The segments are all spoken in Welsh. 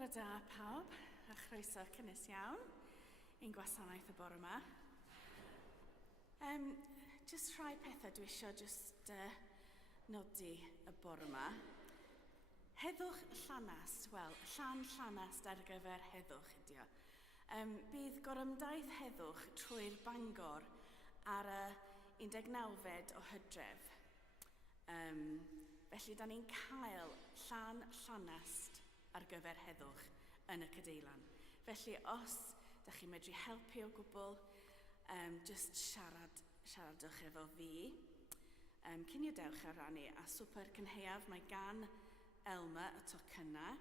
Bore da pawb, a chroeso cynnes iawn i'n gwasanaeth y bore yma. Just rhai pethau dwi eisiau nodi y bore yma. Heddwch llanast, wel, llanast ar gyfer heddwch ydi o. Bydd gorymdaeth heddwch trwy'r Bangor ar y 19fed o Hydref. Felly, da ni'n cael llanast ar gyfer heddwch yn y Cadeilan. Felly, os da chi'n medru helpu o gwbl, just siaradwch efo fi. Cyniadewch ar rannu a swper cynheuaf mae gan Elma y tocynna.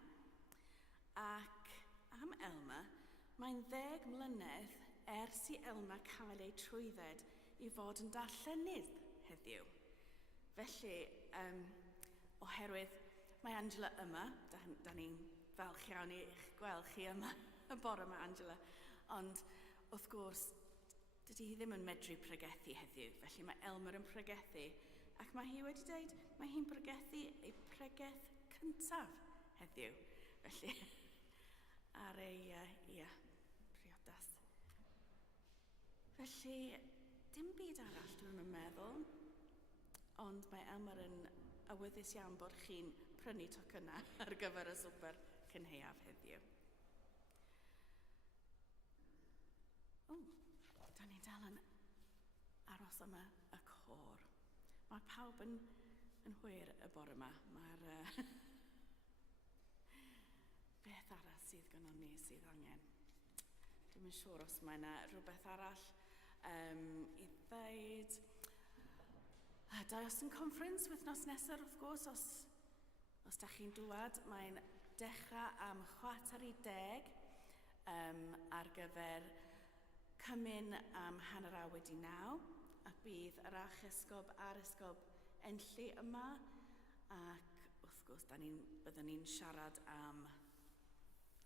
Ac am Elma, mae'n 10 mlynedd ers i Elma cael ei trwydded i fod yn darllenydd heddiw. Felly, oherwydd mae Angela yma, da ni'n falch iawn i'ch gweld chi yma y bore yma, Angela, ond wrth gwrs, dydy hi ddim yn medru pregethu heddiw, felly mae Elmer yn pregethu, ac mae hi wedi dweud, mae hi'n pregethu ei pregeth cyntaf heddiw, felly ar ei, priodas. Felly, dim byd arall dwi'n meddwl, ond mae Elmer yn awyddus iawn bod chi'n prynu tocynna ar gyfer y swper cynheuaf heddiw. Da ni dal yn aros yma y côr. Mae pawb yn hwyr y bore yma. Mae'r beth arall sydd gynnon ni sydd angen. Dwi'n yn siŵr os mae yna rhywbeth arall i ddeud. Diosyn Conference wythnos nesaf, wrth gwrs, os da chi'n dŵad, mae'n dechrau am 10:15 ar gyfer cymun am 8:30 a bydd yr achesgob a'r esgob Enlli yma ac wrth gwrs byddwn ni'n siarad am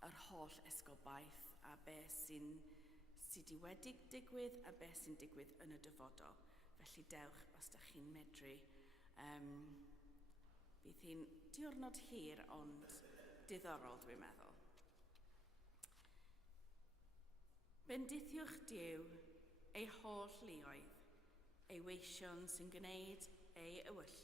yr holl esgobaeth a beth sydd wedi digwydd a beth sy'n digwydd yn y dyfodol. Felly dewch os da chi'n medru. Bydd hi'n diwrnod hir ond diddorol dwi'n meddwl. Bendithiwch Duw ei holl luoedd, ei weision sy'n gwneud ei ewyllus.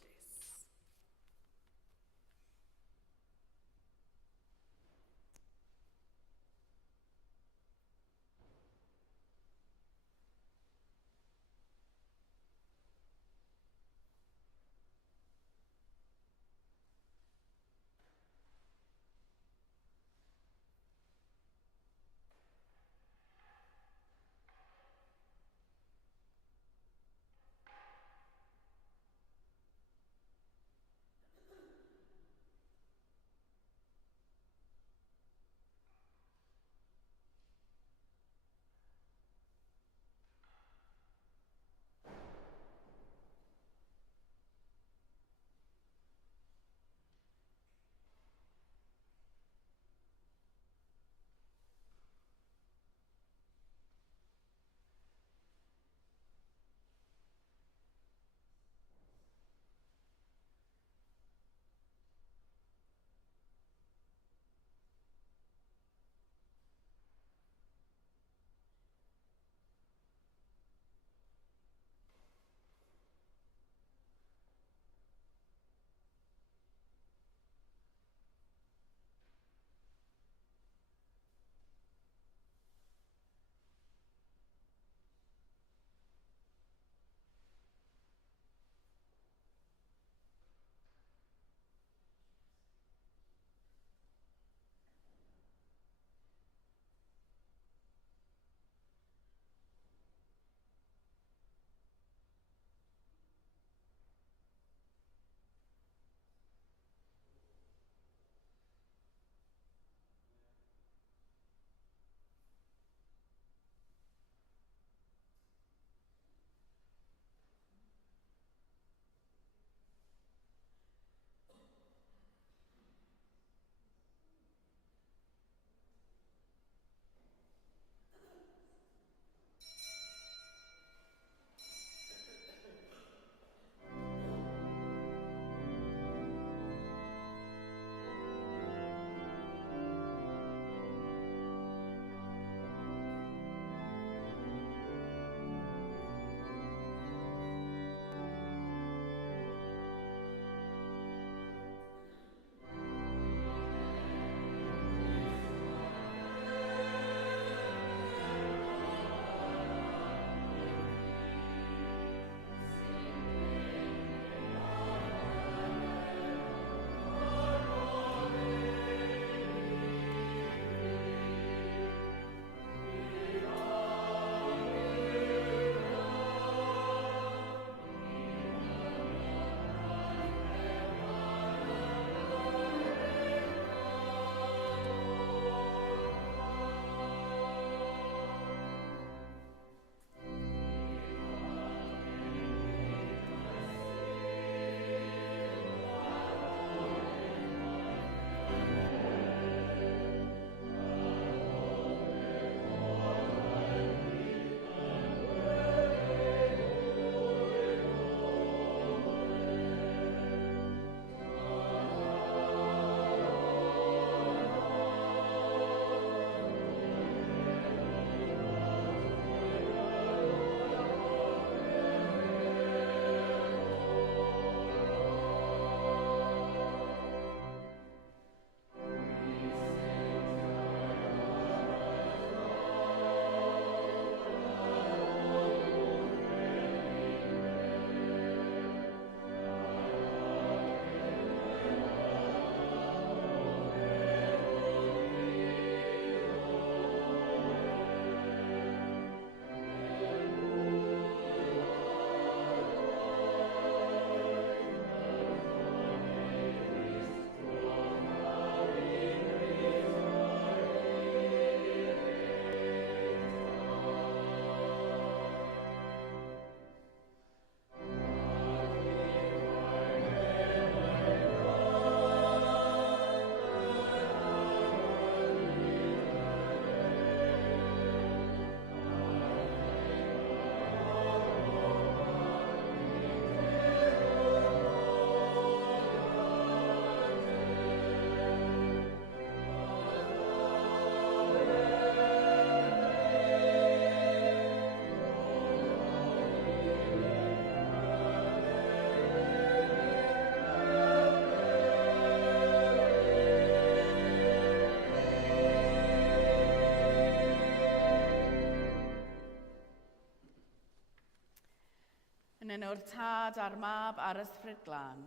Yn o'r tad a'r mab a'r ysbryd glân.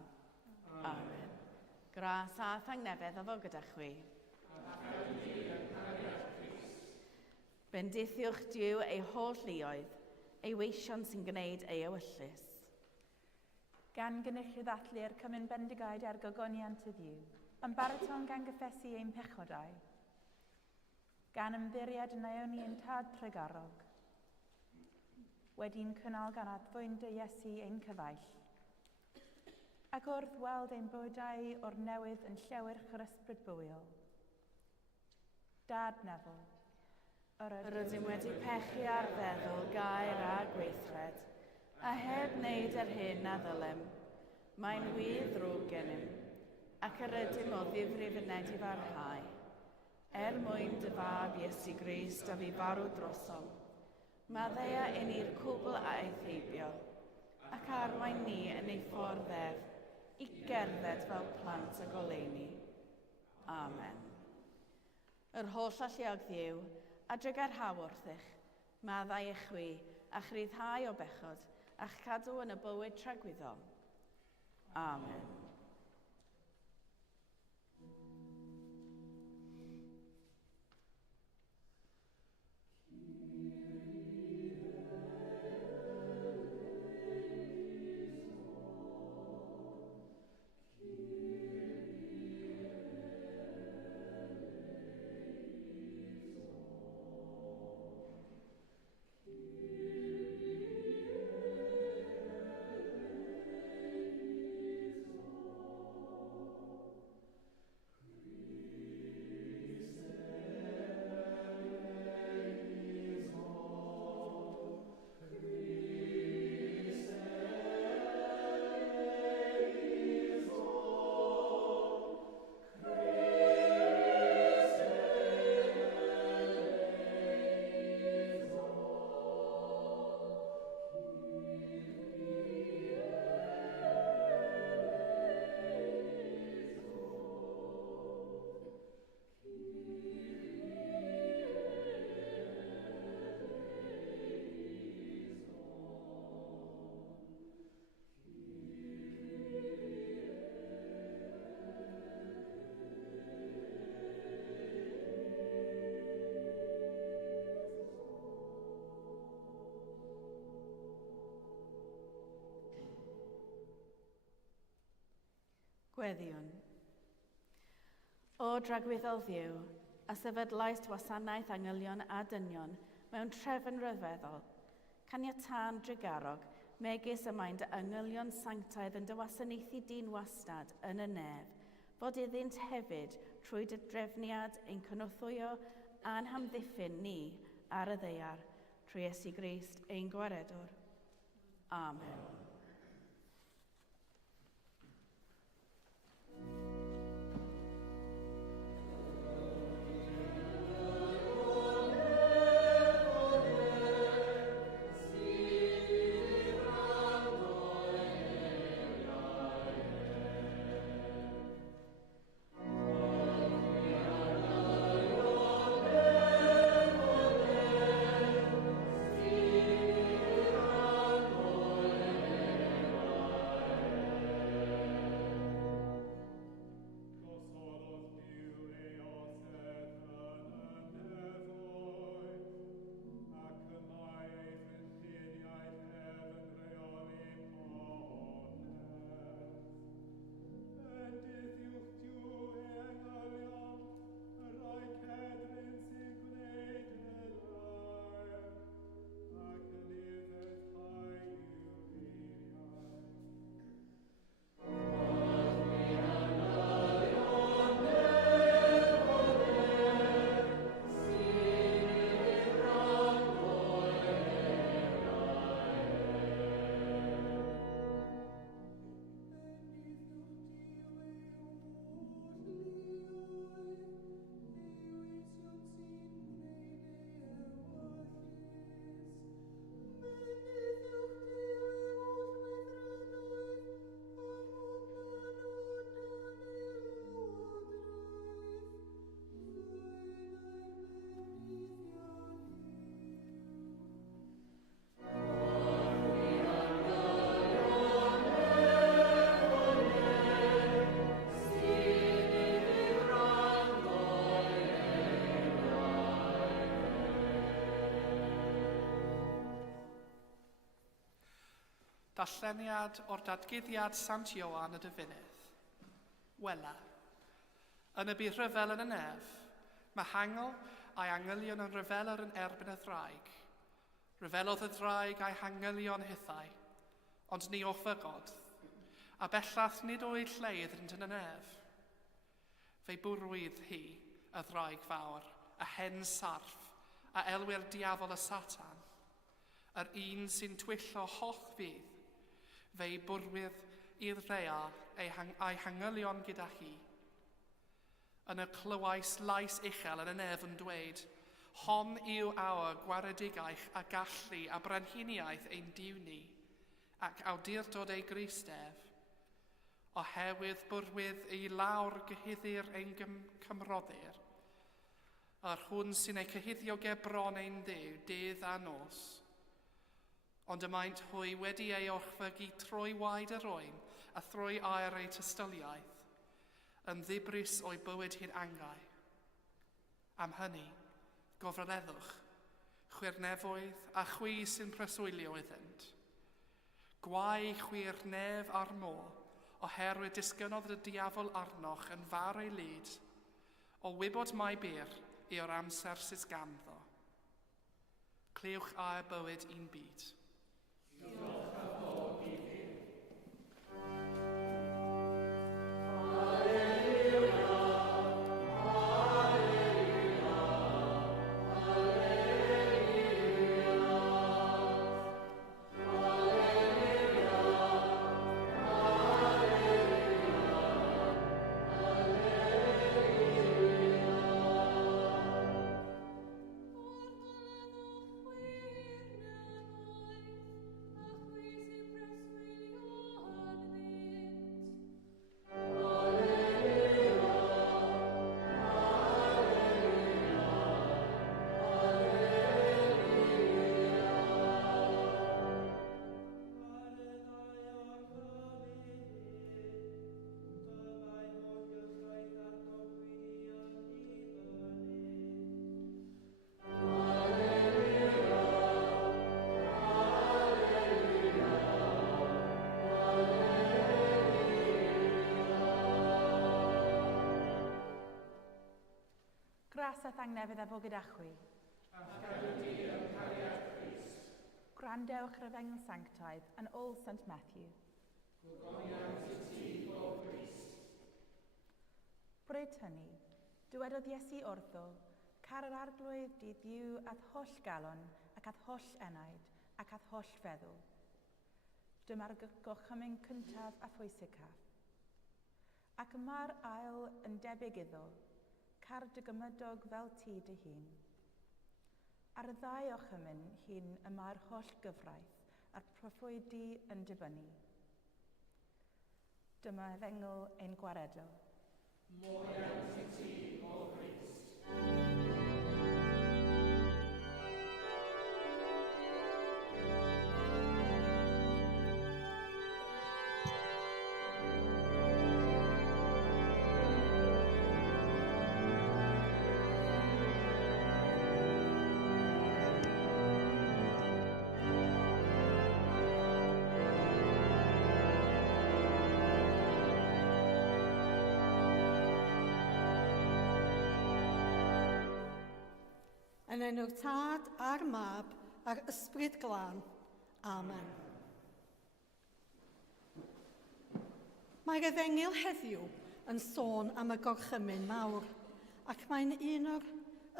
Amen. Gras a thangnefedd o fo gyda chwi. Bendithiwch Duw ei holl luoedd, ei weision sy'n gwneud ei ewyllus. Gan gynullydd atlu'r Cymun Bendigaid ar gogoniant y Dduw, yn baraton gan gyffesu ein pechodau. Gan ymddiried yn ewn i'n tad tregarog. Wedi'n cynnal gan adfwyn dy Iesu ein cyfaill. Ac wrth weld ein bywydau o'r newydd yn llewyrch yr ysbryd bywiol. Dad Nefel, yr ydym wedi pechu ar feddwl, gair a gweithred, a heb wneud yr hyn a ddylem, mae'n wir ddrwg gennym, ac yr ydym o ddifrif yn ned i farhau, mwyn dy fab Iesu Grist a fi farw drosom, maddea yn i'r cwbl a eithebio, ac arwain ni yn ei ffordd ef, i gerdded fel plant y goleuni. Amen. Yr holl alluog Dduw, a drygar haw wrthych, maddau eich chwi, a chryddhau o bechod, a'ch cadw yn y bywyd tragwyddol. Amen. Gweddiwn. O dragwyddol Dduw, a sefydlais wasanaeth angylion a dynion mewn trefn ryfeddol, caniatân drygarog, megis y mae'n dy angylion sanctaidd yn dy wasanaethu dyn wastad yn y nef, fod iddynt hefyd trwy dy drefniad ein cynorthwyo a'n hamddiffyn ni ar y ddeiar, trwy Iesu Grist ein gwaredwr. Amen. Darlleniad o'r Dadguddiad Sant Ioan y Dyfynydd. Wela. Yn y bu rhyfel yn y nef, mae hangl a'i angylion yn ryfeler yn erbyn y ddraig. Ryfelodd y ddraig a'i hangylion hithau, ond ni o ffygod, a bellach nid o'i lleidd yn y nef. Fe'i bwrwydd hi, y ddraig fawr, a hen sarf, a elwyr diafol y Satan, yr un sy'n twyllo holl fydd, fe'i bwrwydd i'r rea a'i hangylion gyda hi. Yn y clywais lais uchel yn y nef yn dweud, hon yw awr gwaredigaeth a gallu a brenhiniaeth ein diw ni, ac awdurdod ei gristef, oherwydd bwrwydd ei lawr gyhyddir ein cymroddir, a'r hwn sy'n ei cyhyddio gebron ein ddew, dydd a nos. Ond y maent hwy wedi ei orchfygu trwy waed yr oen a thrwy air ei tystyliaeth, yn ddibrys o'i bywyd hyn angau. Am hynny, gofreneddwch, chwirnefoedd a chwi sy'n preswylio iddynt. Gwau chwirnef ar môr, oherwydd disgynodd y diafol arnoch yn fawr ei lyd, o wybod mai byr i'r amser sydd ganddo. Clywch a'r bywyd un byd. Diolch a fawr i chi. Graseth angnefydd efo gyda chwi. Gwrandewch yr efengyl sanctaidd yn ôl St Matthew. Bryd hynny, dywedodd Iesu wrtho, car yr arglwydd dydd yw ath holl galon ac ath holl enaid ac ath holl feddwl. Dyma'r gorchymyn cyntaf a phwysicaf. Ac yma'r ail yn debyg iddo, car dy gymydog fel ti dy hun. Ar y ddau orchymyn hyn yma'r holl gyfraith a'r proffwydi yn dibynnu. Dyma efengyl ein gwaredol. Moiant i ti, o Grist. Yn enw'r Tad a'r Mab a'r Ysbryd Glân. Amen. Mae'r efengyl heddiw yn sôn am y gorchymyn mawr, ac mae'n un o'r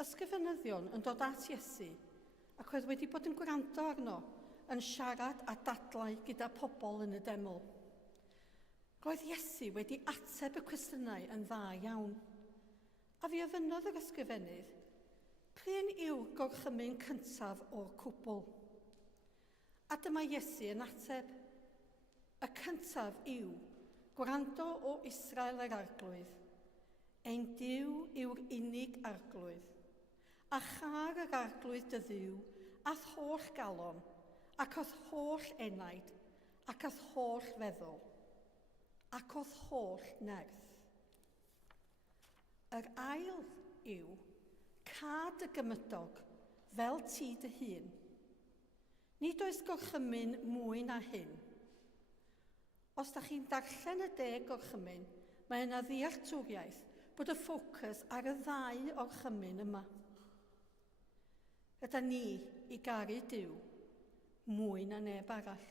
ysgrifenyddion yn dod at Iesu, ac oedd wedi bod yn gwrando arno, yn siarad a dadlau gyda pobl yn y deml. Roedd Iesu wedi ateb y cwestiynau yn dda iawn, a fi ofynodd yr ysgrifennydd, pryn yw gorchymyn cyntaf o'r cwbl? A dyma Iesu yn ateb, y cyntaf yw gwrando o Israel yr arglwydd. Ein Duw yw'r unig arglwydd. A char yr arglwydd dy Dduw, ath holl galon, ac oedd holl enaid, ac oedd holl feddwl, ac oedd holl nerth. Yr ail yw cad y gymydog fel ti dy hun. Nid oes gorchymyn mwy na hyn. Os da chi'n darllen y 10 gorchymyn, mae yna ddealltwriaeth bod y ffocws ar y 2 orchymyn yma. Yda ni i garu Duw mwy na neb arall.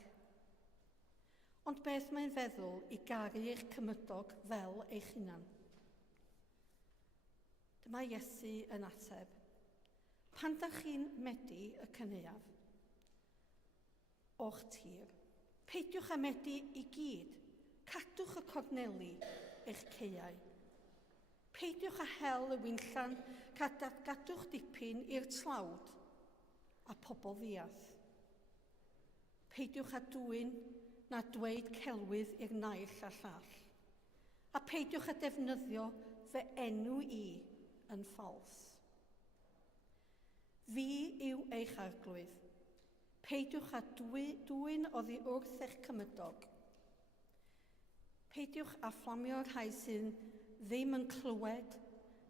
Ond beth mae'n feddwl i garu eich cymydog fel eich hunan? Dyma Iesu yn ateb. Pan da chi'n medu y cyneuaf o'ch tir, peidiwch â medu i gyd, cadwch y corneli eich ceiau. Peidiwch â hel y wynllan, gadwch dipyn i'r tlawd a pobl ddiath. Peidiwch â dwyn na dweud celwydd i'r naill a llall. A peidiwch â defnyddio fy enw i yn ffals. Fi yw eich arglwydd. Peidiwch â dwyn oddi wrth eich cymydog. Peidiwch â fflamio rhai sy'n ddim yn clywed,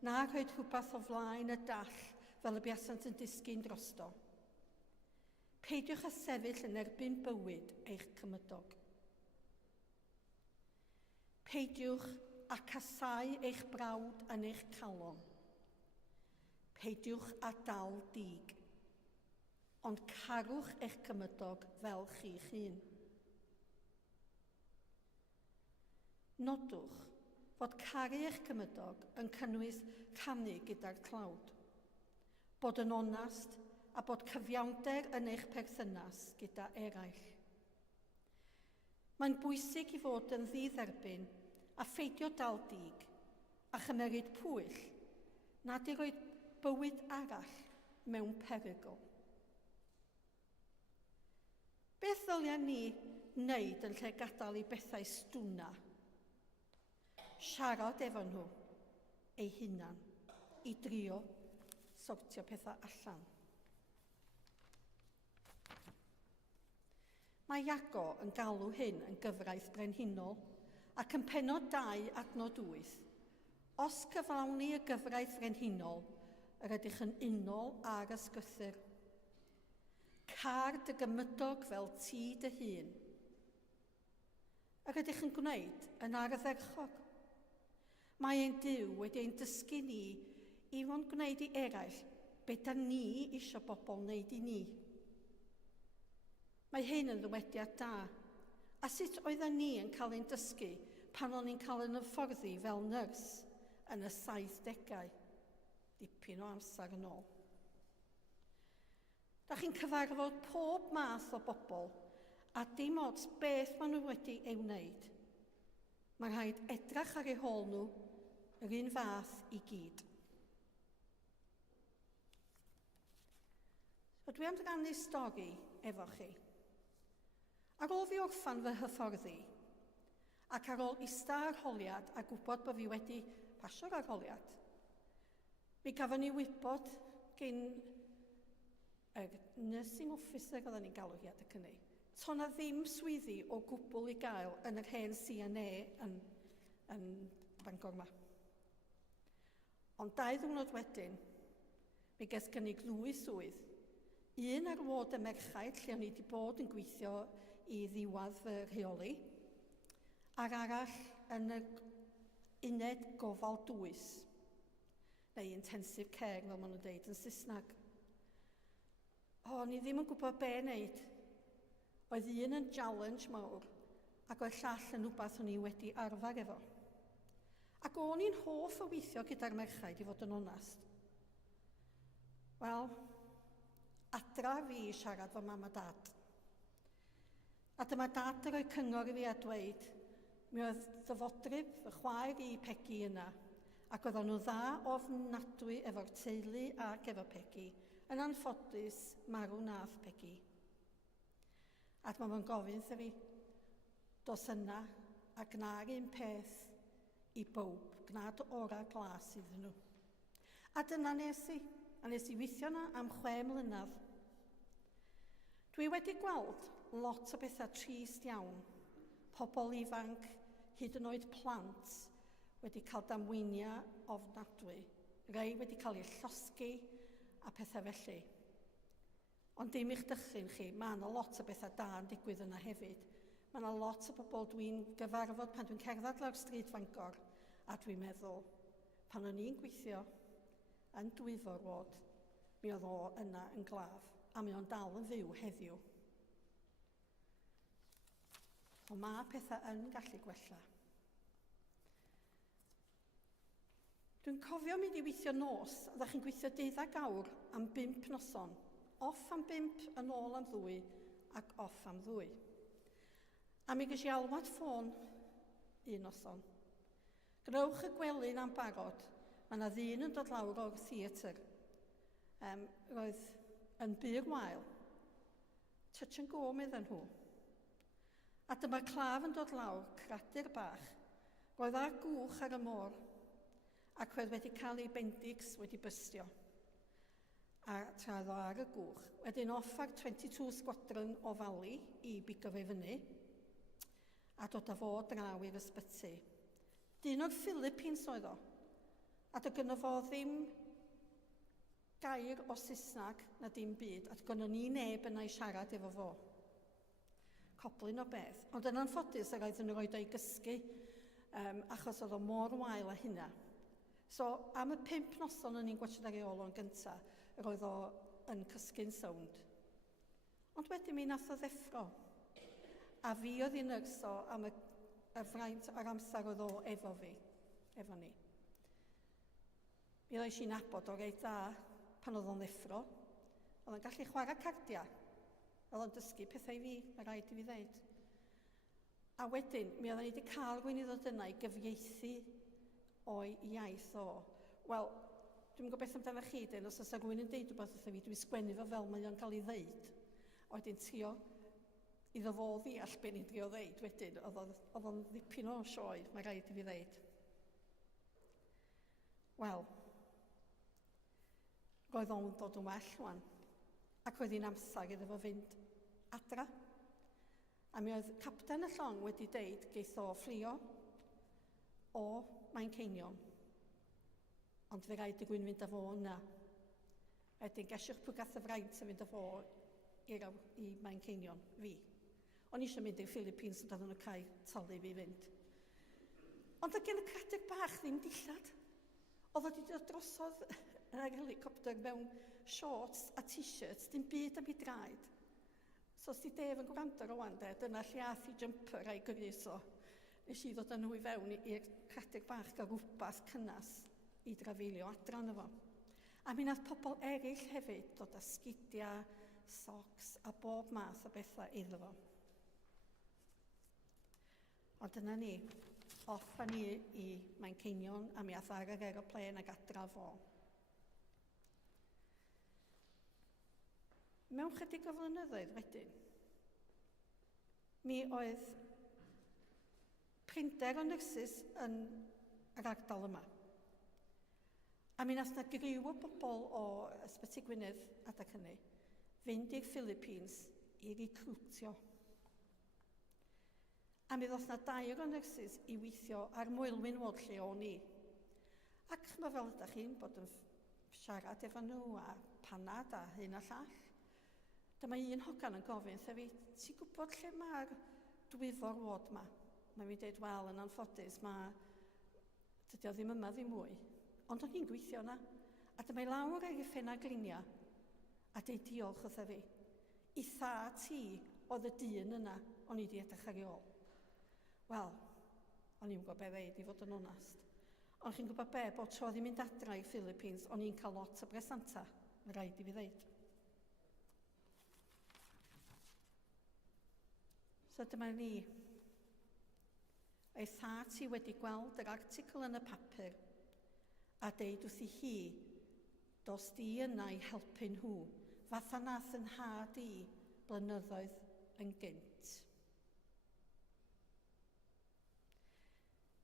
na rhoed rhywbeth o flaen y dall fel y buasant yn disgyn drosto. Peidiwch â sefyll yn erbyn bywyd eich cymydog. Peidiwch â casau eich brawd yn eich calon. Peidiwch â dal dig, ond carwch eich cymydog fel chi'ch hun. Nodwch fod caru eich cymydog yn cynnwys canu gyda'r tlawd, bod yn onast a bod cyfiawnder yn eich perthynas gyda eraill. Mae'n bwysig i fod yn ddidderbyn a pheidio dal dig a chymeryd pwyll nad i roed bywyd arall mewn perygl. Beth ddylia ni wneud yn lle gadael i bethau stwna? Siarad efo nhw, eu hunan, i drio sortio pethau allan. Mae Iago yn galw hyn yn gyfraith brenhinol ac yn pennod 2 adnod 8. Os cyflawni y gyfraith brenhinol, yr ydych yn unol ag ysgythyr. Car dy gymydog fel ti dy hun. Yr ydych yn gwneud yn ardderchog. Mae ein Duw wedi ein dysgu ni i fod yn gwneud i eraill beth da ni eisiau bobl wneud i ni. Mae hyn yn ddywediad da. A sut oedden ni yn cael ein dysgu pan o'n i'n cael yn hyfforddi fel nyrs yn y 70au? Dipyn o amser yn ôl. Da chi'n cyfarfod pob math o bobl a dim ots beth maen nhw wedi ei wneud. Mae rhaid edrach ar eu hôl nhw yr un fath i gyd. So dwi am rannu stori efo chi. Ar ôl fi orffan fy hyfforddi, ac ar ôl ista arholiad a gwybod bod fi wedi pasio'r arholiad, mi gafon ni wybod gen y nursing officer oedden ni'n galw hi adeg hynny. To na ddim swyddi o gwbl i gael yn yr hen CNA yn Bangor yma. Ond 2 ddiwrnod wedyn, mi ges gynnig 2 swydd. Un ar ward y merchaid lle o'n i wedi bod yn gweithio i ddiwadd fy rheoli, a'r arall yn y uned gofal dwys, neu intensive care fel maen nhw'n deud yn Saesneg. O'n i ddim yn gwybod be wneud. Oedd un yn challenge mawr, ac oedd llall yn rhywbeth o'n i wedi arfer efo. Ac o'n i'n hoff o weithio gyda'r merchaid i fod yn onast. Wel, adra fi siarad fo mam a dad. A dyma dad yn rhoi cyngor i fi a dweud, mi oedd ddyfodryb fy chwaer i Peggy yna, ac oedden nhw dda ofnadwy efo'r teulu ac efo Peggy, yn anffodus marw nath Peggy. A dyma fo'n gofyn wrtho fi, dos yna a gna'r un peth i bowb, gnad ora glas iddyn nhw. A dyna nes i weithio yna am 6 mlynedd. Dwi wedi gweld lot o bethau trist iawn. Pobl ifanc, hyd yn oed plant, wedi cael damweiniau ofnadwy. Rhai wedi cael eu llosgu a pethau felly. Ond dim i'ch dychryn chi, mae yna lot o bethau da yn digwydd yna hefyd. Mae yna lot o bobl dwi'n gyfarfod pan dwi'n cerdded lawr stryd Fangor, a dwi'n meddwl, pan o'n i'n gweithio yn Dwyfor Ward, mi oedd o yna yn glaf, a mi o'n dal yn fyw heddiw. O mae pethau yn gallu gwella. Dwi'n cofio mynd i weithio nos, a ddech chi'n gweithio 12 awr am 5 noson. Off am 5, yn ôl am 2, ac off am 2. A mi ges i alwad ffôn un noson. Gnewch y gwely'n am barod. Mae yna ddyn yn dod lawr o'r theatr. Roedd yn byr wael. Touch and go medden nhw. A dyma claf yn dod lawr, cradur bach. Roedd ar gwch ar y môr, ac roedd wedi cael ei bendigs wedi bystio. A tra oedd o ar y gwch. Wedyn off ar 22 Squadron o Fali i bigo fe fyny, a dod â fo draw i'r ysbyty. Dyn o'r Philippines oedd o, a dy gynno fo ddim gair o Saesnag na dim byd, a dy gynno ni neb yna i siarad efo fo. Coblyn o beth. Ond yn anffodus, yr oedd yn roed o'i gysgu, achos oedd o mor wael a hynna. So, am y 5 noson o'n i'n gwachod ar ei ôl o'n gynta, roedd o yn cysgu'n sownd. Ond wedyn mi nath o ddeffro. A fi oedd i'n nyrso am y fraint o'r amser oedd o efo fi, efo ni. Mi oedd eisiau nabod o reit dda pan oedd o'n ddeffro. Oedd o'n gallu chwarae cardia. Oedd o'n dysgu pethau i fi, mae rhaid i fi ddeud. A wedyn, mi oedd wedi cael rhywun i ddod yna i gyfieithu o'i iaith o. Wel, dwi'n gwybod beth amdano chi, dyn, os oes rhywun yn deud rhywbeth wrtho fi, dwi'n sgwennu fo fel mae o'n cael ei ddeud. A wedyn trio iddo fo ddeall be ni'n trio ddeud wedyn, oedd o'n ddipyn o sioe, mae rhaid i fi ddeud. Wel, roedd o'n dod yn well rwan, ac roedd hi'n amser iddo fo fynd adra. A mi oedd capten y llong wedi deud geith o fflio o Manceinion, ond fe rhaid i gwyn fynd â fo yna. Wedyn gesiwch pwy gath y fraint yn fynd â fo i Manceinion, fi. O'n i eisiau mynd i'r Philippines, ond oedden nhw cael tolu fi fynd. Ond oedd gen y cradur bach ddim dillad. Oedd wedi dod drosodd yr helicopter mewn shorts a t-shirts, dim byd am ei draed. So os di Dave yn gwrando rwan, dyna lle ath i jumper a'i gryso. Nes i ddod â nhw i fewn i'r cradur bach gael rhywbeth cynnas i drafeilio adran efo. A mi nath pobl eraill hefyd dod â sgidiau, socs a bob math o bethau iddo fo. Ond dyna ni, off a ni i Manceinion a mi ath ar yr aeroplan ag adra fo. Mewn chydig o flynyddoedd wedyn, mi oedd prinder o nyrsys yn yr ardal yma. A mi nath na griw o bobl o Ysbyty Gwynedd adag hynny fynd i'r Philippines i recrwtio. A mi ddoth na 2 o nyrsys i weithio ar Moelwyn Ward lle o'n i. Ac mae fel ydych chi'n bod yn siarad efo nhw a panad a hyn a llall. Dyma un hogan yn gofyn, fi, ti'n gwybod lle mae'r Dwyfor Ward yma? Mae fi'n dweud, wel, yn anffodus, dydy o ddim yma ddim mwy. Ond o'n i'n gweithio yna. A dyma i lawr ar ei ffenna glinia a deud diolch wrtho fi. I tha ti oedd y dyn yna o'n i wedi edrych ar ei ôl. Wel, o'n i'n gwybod be ddeud i fod yn onast. Ond chi'n gwybod be, bod tro ddim mynd adra i Philippines, o'n i'n cael lot o bresanta, mae rhaid i fi ddeud. So dyma ni. Ei tha ti wedi gweld yr articl yn y papur a deud wrth i hi, dos di yna i helpu nhw, fatha nath yn had i blynyddoedd yn gynt.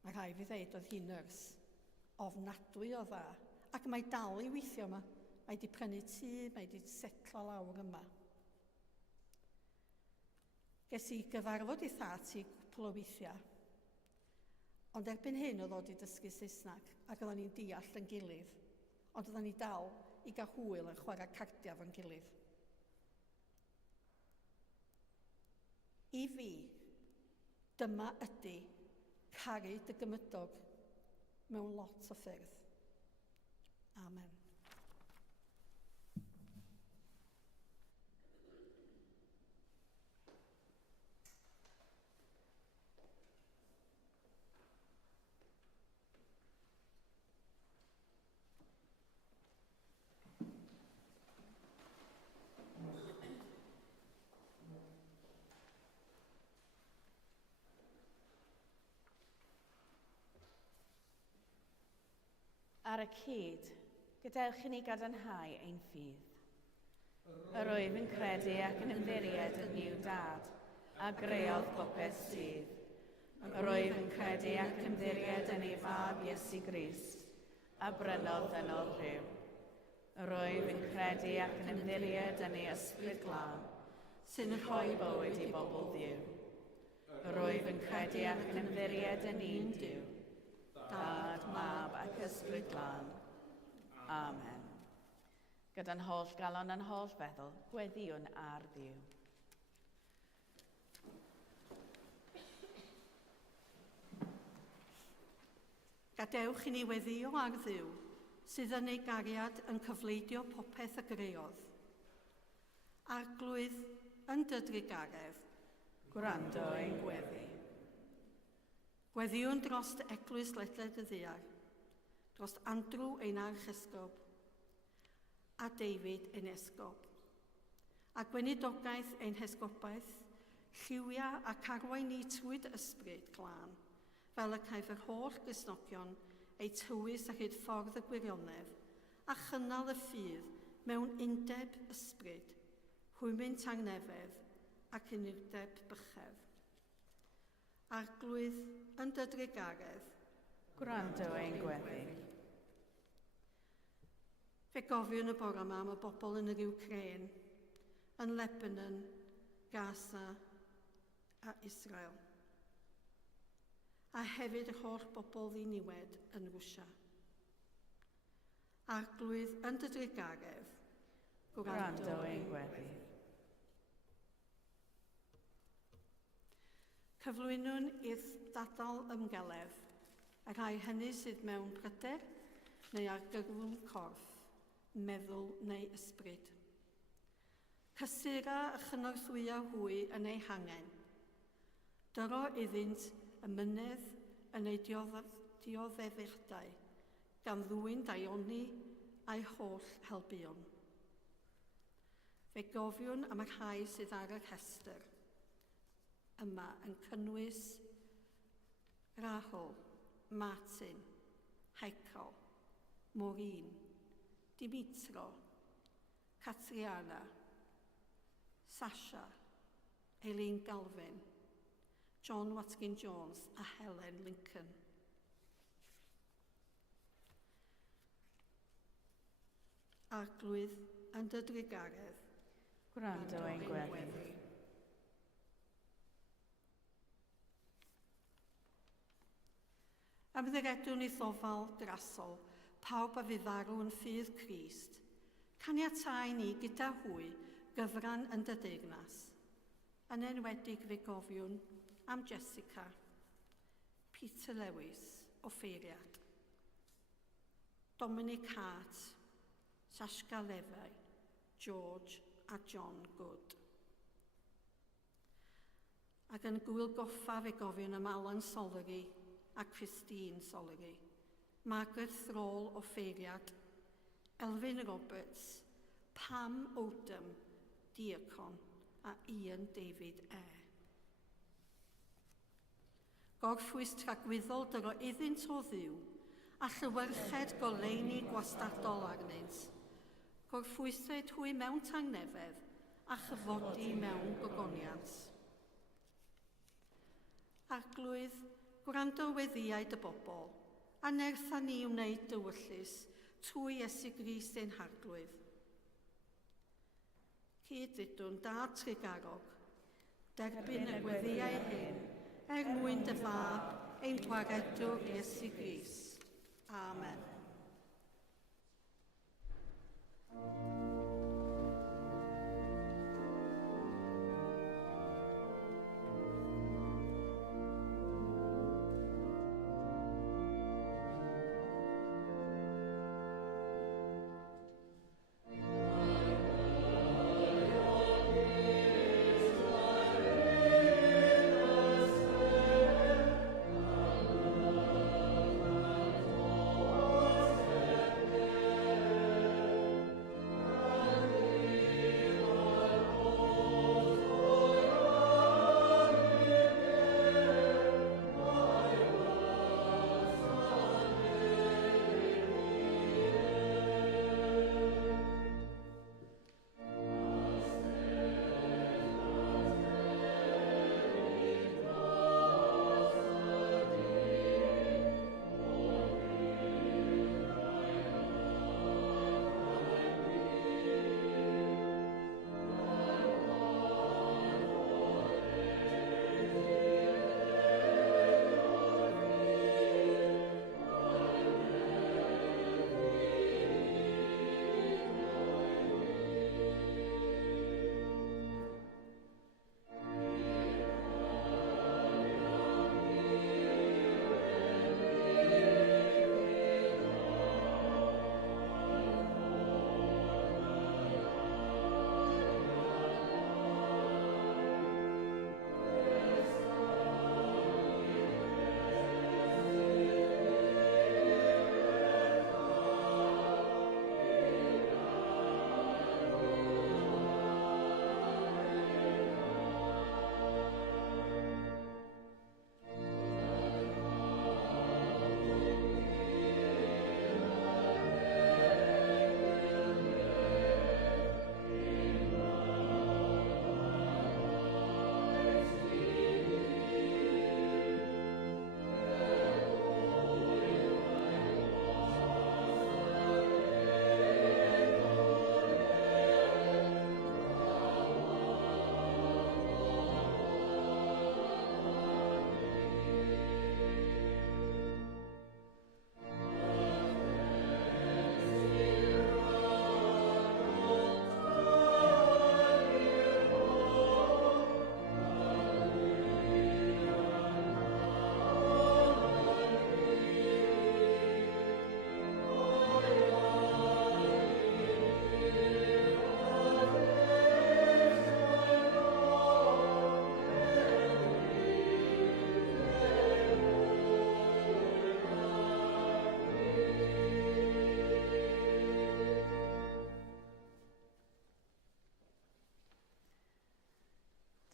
Mae rhai fi ddeud oedd hi'n nyrs ofnadwy o dda, ac mae dal i weithio yma. Mae wedi prynu tŷ, mae wedi setlo lawr yma. Ges i gyfarfod i tha ti cwpl o weithiau, ond erbyn hyn oedd o wedi dysgu Saesnag ac oedden ni'n deall yn gilydd, ond oedden ni dal i gael hwyl yn chwarae cardia fo'n gilydd. I fi, Dyma ydy caru dy gymydog mewn lot o ffyrdd. Amen. Ar y cyd, gadewch i ni gadarnhau ein ffydd. Yr wyf yn credu ac yn ymddiried yn niw dad, a greodd popeth sydd. Yr wyf yn credu ac yn ymddiried yn ei fab Iesu Grist, a brynodd ddynol rhyw. Yr wyf yn credu ac yn ymddiried yn ei ysbryd glân, sy'n rhoi bywyd i bobl ddiw. Yr wyf yn credu ac yn ymddiried yn un Duw, Dad, Mab ac Ysbryd Glân. Amen. Gyda'n holl galon a'n holl feddwl, gweddiwn ar Dduw. Gadewch i ni weddio ar Dduw, sydd yn ei gariad yn cyfleidio popeth y greodd. Arglwydd yn dydru garef, Gwrando ein gweddi. Gweddiwn dros eglwys ledled y ddiar, dros Andrew ein archesgob, a David ein esgob, a gweinidogaeth ein hesgobaeth, lliwia ac arwain ni trwyd ysbryd glân, fel y caif yr holl Gristnogion eu tywys a hyd ffordd y gwirionedd, a chynnal y ffydd mewn undeb ysbryd, hwymyn tangnefedd ac unigdeb bychef. Arglwydd yn dydru garedd, Gwrando ein gweddi. Fe gofiwn y bore yma am y bobl yn yr Ukraine, yn Lebanon, Gaza a Israel. A hefyd y holl bobl ddiniwed yn Rwsia. Arglwydd yn dydru garedd, Gwrando ein gweddi. Cyflwynwn i'r ddadl ymgelef, a rhai hynny sydd mewn pryder neu ar gyrfwl corff, meddwl neu ysbryd. Cysura y chynorthwya hwy yn ei hangen. Dyro iddynt y mynedd yn ei dioddefechdau, gan ddwyn daioni a'i holl helbion. Fe gofiwn am y rhai sydd ar y rhestr yma yn cynnwys Rahul, Martin, Heikel, Maureen, Dimitro, Catriana, Sasha, Eileen Galvin, John Watkin-Jones a Helen Lincoln. Arglwydd yn dydru garedd, Gwrando ein gweddi. Ymddiredwn i ddofal drasol, pawb a fydd farw yn ffydd Crist, caniatáu ni gyda hwy gyfran yn dy deyrnas. Yn enwedig fe gofiwn am Jessica, Peter Lewis o Ffeiriad, Dominic Hart, Sashka Lefau, George a John Good. Ac yn gwyl goffa fe gofiwn am Alan Solery a Christine Solery, Margaret Thrall o Ffeiriad, Elfyn Roberts, Pam Oldham, Diacon a Ian David Eyre. Gorffwys tragwyddol dyro iddynt o ddiw a llywyrched goleuni gwastadol arnynt. Gorffwysed hwy mewn tangnefedd a chyfodi mewn gogoniant. Arglwydd, gwrando weddiau dy bobl, a nertha ni wneud dywyllus trwy Iesu Grist ein harglwydd. Cyd-ddydwn dad Tregarog, derbyn y gweddiau hyn, mwyn dy fab ein gwaredwr Iesu Grist. Amen.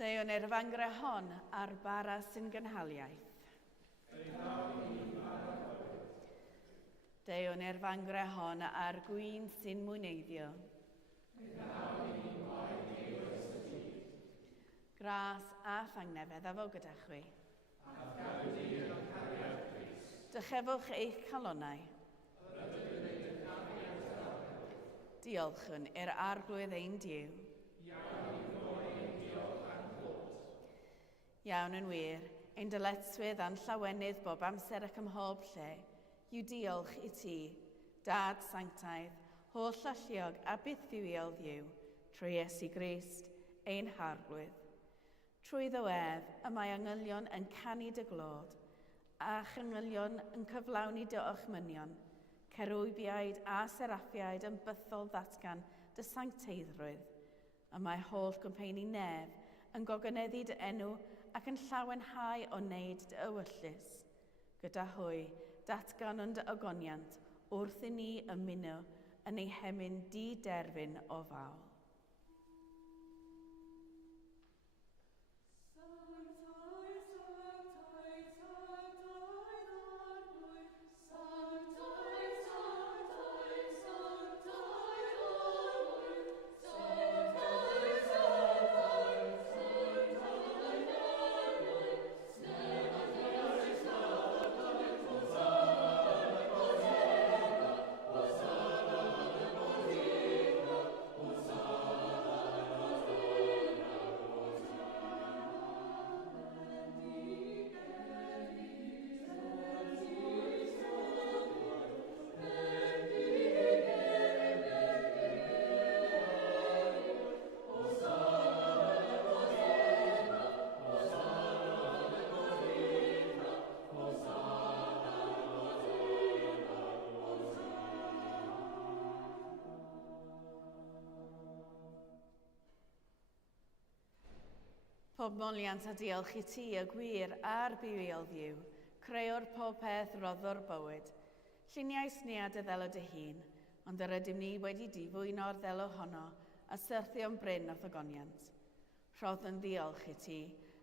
Deion i'r fangre hon ar bara sy'n gynhaliaeth. Deion i'r fangre hon ar gwyn sy'n mwneiddio. Gras a thangnefedd a fo gyda chwi. Dychefwch eich calonnau. Diolchwn i'r arglwydd ein Duw. Iawn yn wir, ein dyletswydd a'n llawenydd bob amser ac ym mhob lle, yw diolch i ti, Dad Sanctaidd, holl alluog a bythiwiol ddiw, trwy Iesu Grist, ein harglwydd. Trwy ddywedd, y mae angylion yn canu dy glod, a changylion yn cyflawni dy ochmynion, cerwybiaid a seraffiaid yn bythol ddatgan dy sancteiddrwydd, a mae holl gwmpeini nef yn gogoneddu dy enw ac yn llawenhau o wneud dy ewyllus. Gyda hwy, datgan yn dy ogoniant wrth i ni ymuno yn ei hemyn di-derfyn o fawl. Pob moliant a diolch i ti y gwir a'r bywiol ddiw, creuwr pob peth roddwr bywyd. Lluniais ni a dy ddelo dy hun, ond yr ydym ni wedi difwyno'r ddelo honno a syrthio'n bryn o ddogoniant. Rhodd yn diolch i ti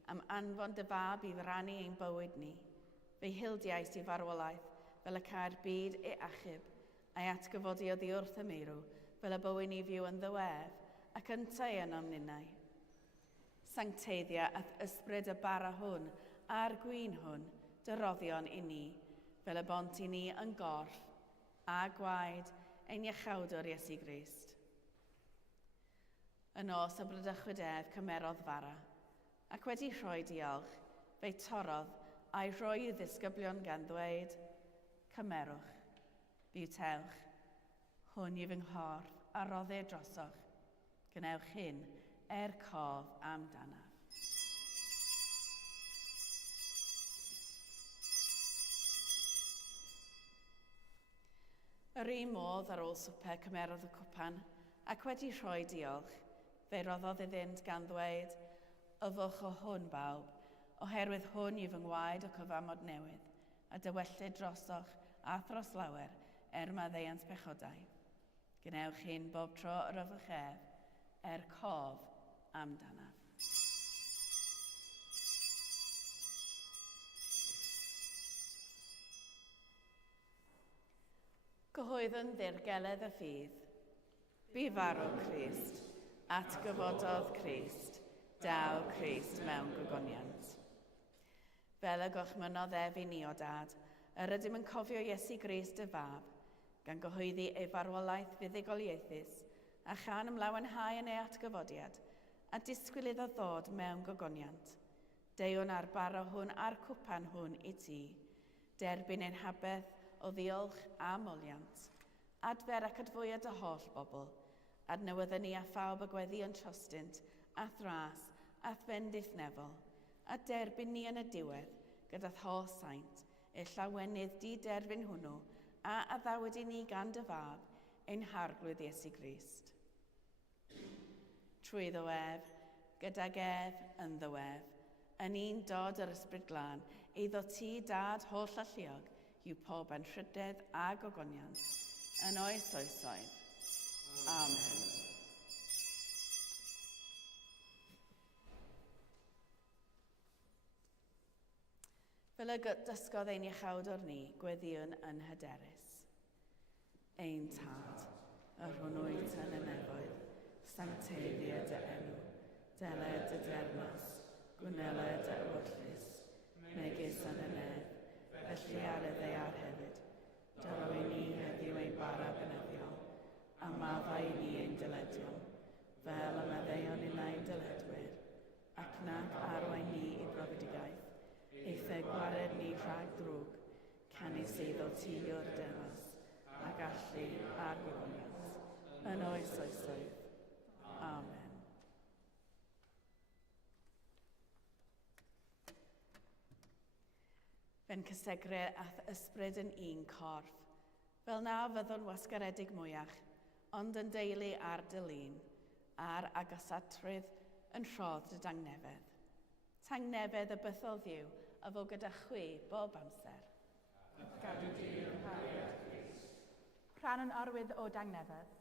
am anfon dy fab i frannu ein bywyd ni. Fe'i hildiais i farwolaeth fel y cael byd ei achub a'i atgyfodi oddi wrth y meirw fel y bywyd ni fyw yn ddywef ac yntau yn omninnau. Sancteiddia ath ysbryd y bara hwn a'r gwyn hwn dyroddion i ni, fel y bont i ni yn gorff a gwaed ein iachawdwr Iesu Grist. Yn os y brydachwyd ef cymerodd fara, ac wedi rhoi diolch, fe'i torodd a'i rhoi i ddisgyblion gan ddweud, cymerwch, bywtewch, hwn yw fy nghorff a roddau drosoch, gwnewch hyn cof amdanaf. Yr un modd ar ôl swper cymerodd y cwpan, ac wedi rhoi diolch, fe roddodd iddynt gan ddweud, yfwch o hwn bawb, oherwydd hwn yw fy ngwaed o cyfamod newydd, a dywellid drosoch a throslawer maddeuant pechodau. Gwnewch hyn bob tro yr yfwch ef, cof amdanaf. Cyhoeddwn ddirgeledd y ffydd. Bu farw Crist, atgyfododd Crist, daw Crist mewn gogoniant. Fel y gochmynodd ef i ni o dad, yr ydym yn cofio Iesu Grist y fab, gan gyhoeddi ei farwolaeth fuddugoliaethus, a chan ymlawenhau yn ei atgyfodiad, a disgwyl iddo ddod mewn gogoniant. Deiwn ar bara hwn a'r cwpan hwn i ti, derbyn ein habeth o ddiolch a moliant, adfer ac adfwyad y holl bobl, adnewyddon ni a phawb y gweddi yn trostint, a thras, a bendith nefol, a derbyn ni yn y diwedd, gyda'r holl saint, ei llawenydd di-derbyn hwnnw, a addawyd i ni gan dy fab, ein harglwydd Iesu Grist. Trwy ddywef, gydag ef yn ddywef, yn un dod yr ysbryd glân, eiddo ti dad holl alluog, yw pob anrhydedd a gogoniant, yn oes oesoedd. Amen. Fel y dysgodd ein iachawdwr ni, gweddiwn yn hyderus. Ein tad, yr hwnnwyd yn y nefoedd, sancteiddie dy enw, deled dy dermas, gwneled dy ywodlus, megis yn y nef, felly ar y ddeiar hefyd. Dylai ni heddiw ein bara bynyddiol, a maddau ni ein dyledion, fel y maddeuon un ein dyledwyr, ac nac arwain ni i brofedigaeth, eithau gwared ni rhag drwg, canis eiddo ti o'r demas, a gallu a'r gwyniant, yn oes oesoedd. Amen. Fe'n cysegre ath ysbryd yn un corff, fel na fyddwn wasgaredig mwyach, ond yn deulu ar dylun, a'r agasatrwydd yn rhodd dy dangnefedd. Tangnefedd y bythodd yw, a fo gyda chwi bob amser. Gadw di'r hariad. Rhan yn arwydd o dangnefedd.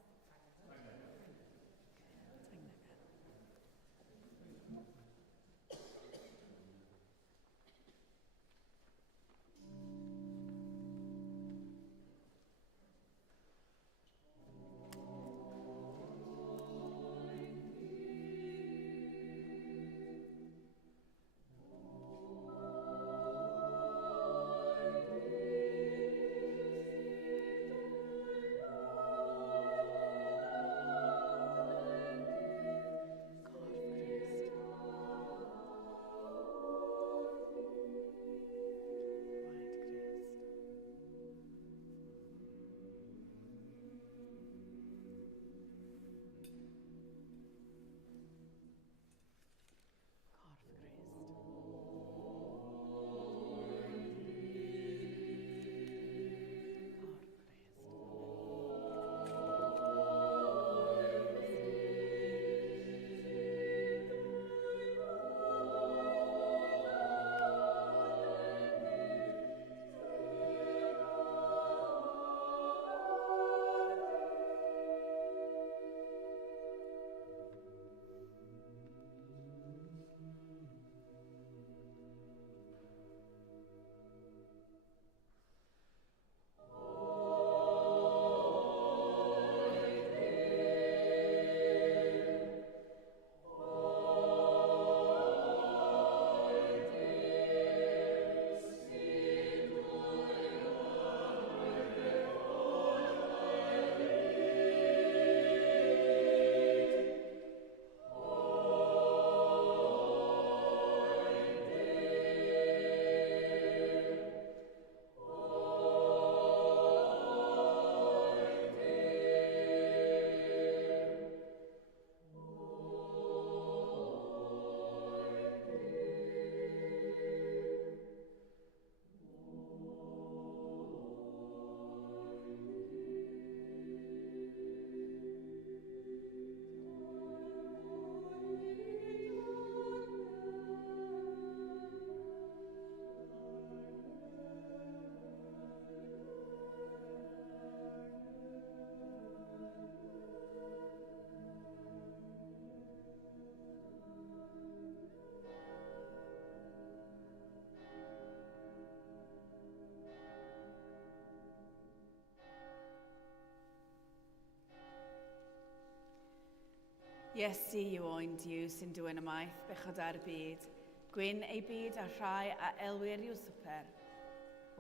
Iesu yw oen Diw sy'n dwyn ymaith bechod ar byd. Gwyn ei byd a rhai a elwyr yw swper.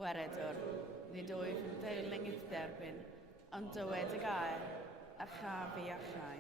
Weredwr, nid wyf yn deilwng i'th derbyn, ond dywed y gael, a chafu a chai.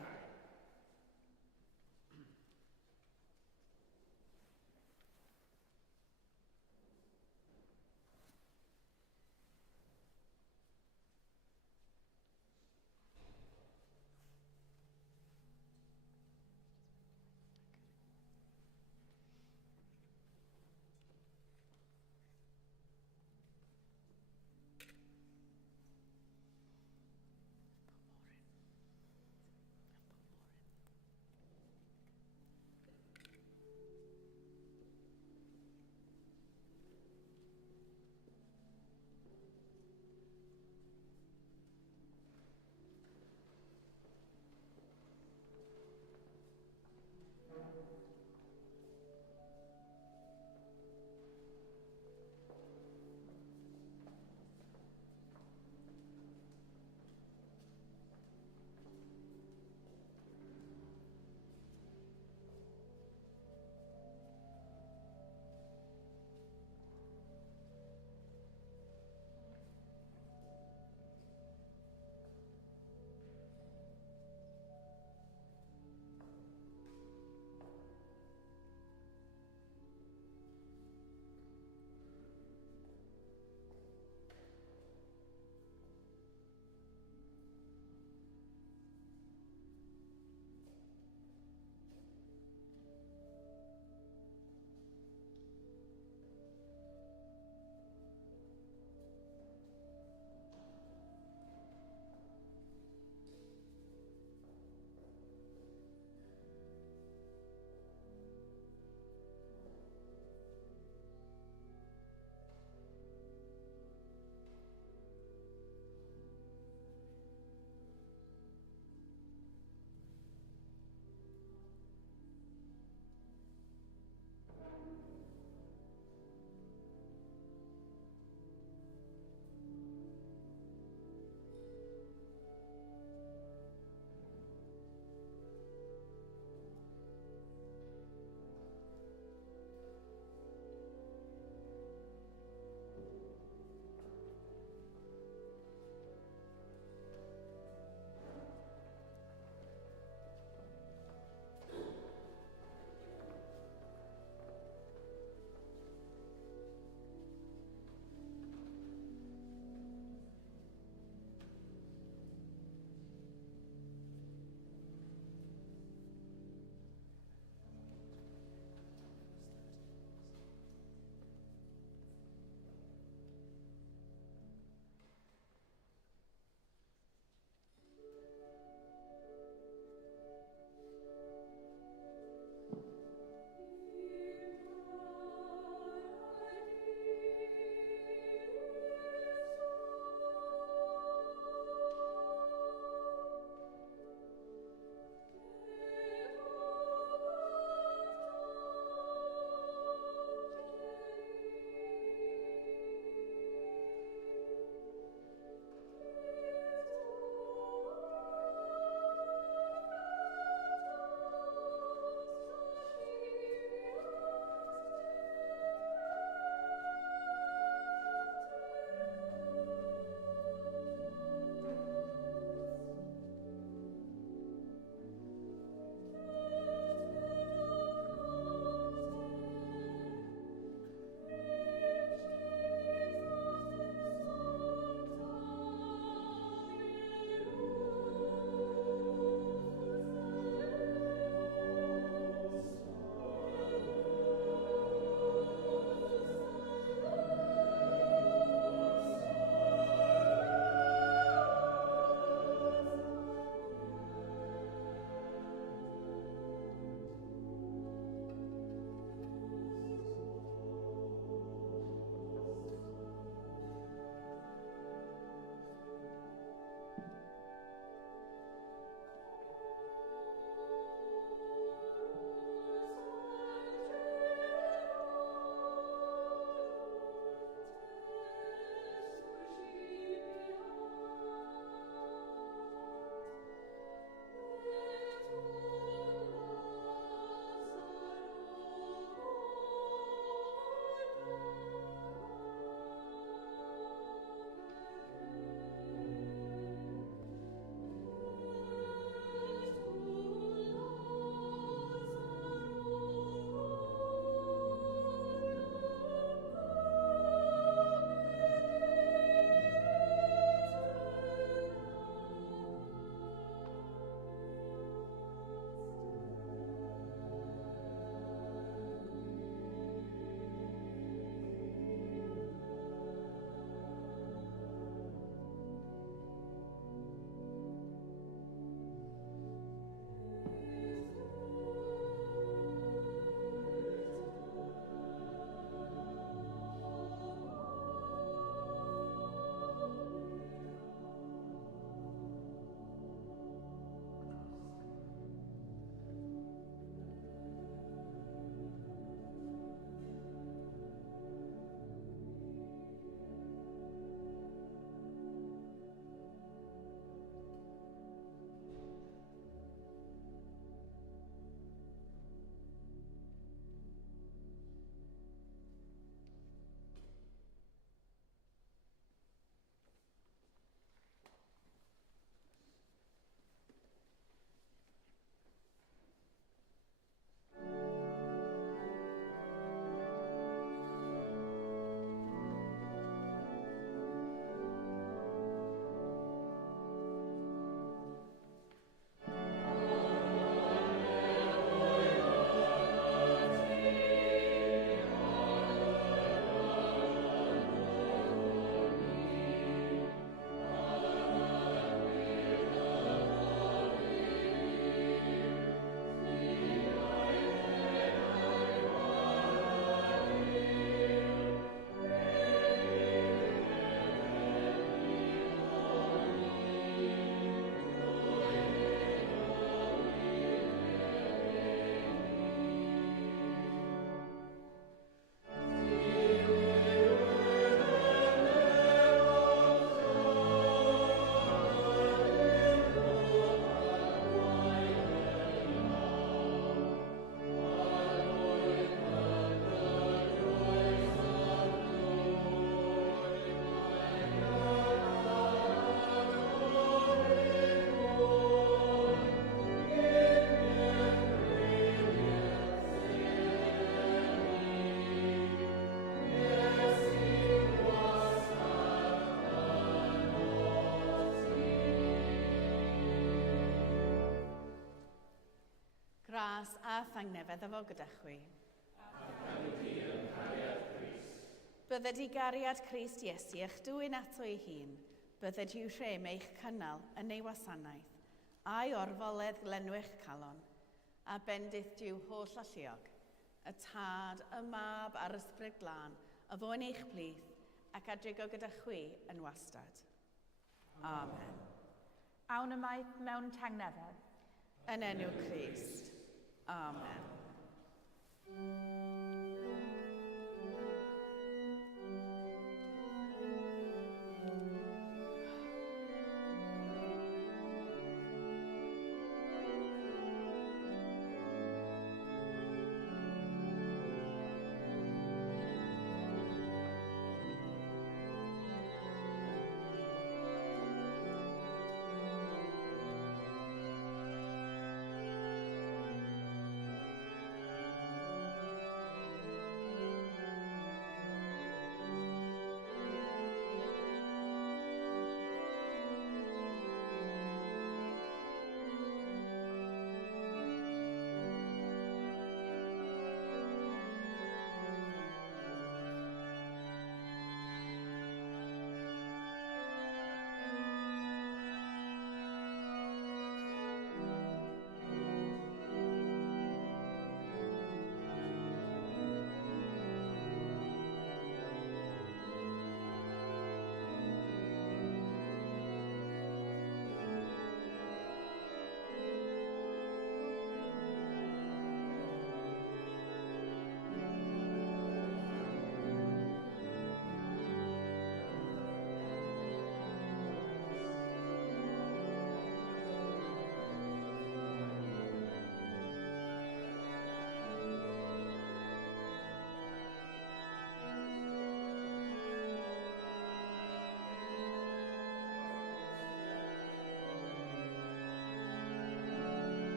glas a thangnefedd efo gyda chwi. Bydded i gariad Crist Iesu eich dwy'n ato ei hun, bydded i'w rhem eich cynnal yn ei wasanaeth, a'i orfoledd glenwych calon, a bendith diw holl alluog, y tad, y mab a'r ysbryd glân, y fo'n eich plith, ac adrygo gyda chwi yn wastad. Amen. Awn ymaith mewn tangnefedd. Yn enw Crist. Amen.